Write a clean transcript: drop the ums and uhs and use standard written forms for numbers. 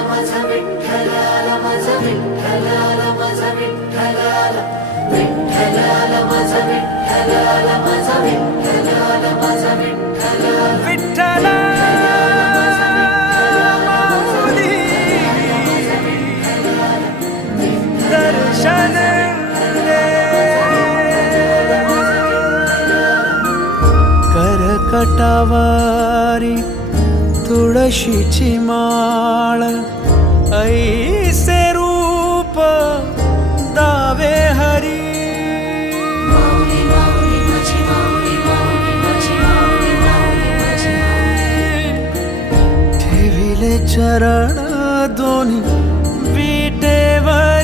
माझा विठ्ठलाला, माझा विठ्ठलाला, माझा विठ्ठलाला, विठ्ठलाला माझा विठ्ठलाला, माझा विठ्ठलाला, माझा विठ्ठलाला, विठ्ठला माऊली दर्शन दे. करकटावारी तुळशीची माळ, ऐसे रूप दावे हरी. माऊली माऊली माझी माऊली, माऊली माझी माऊली, माऊली माझी ठेविले चरण दोन्ही विटेवर.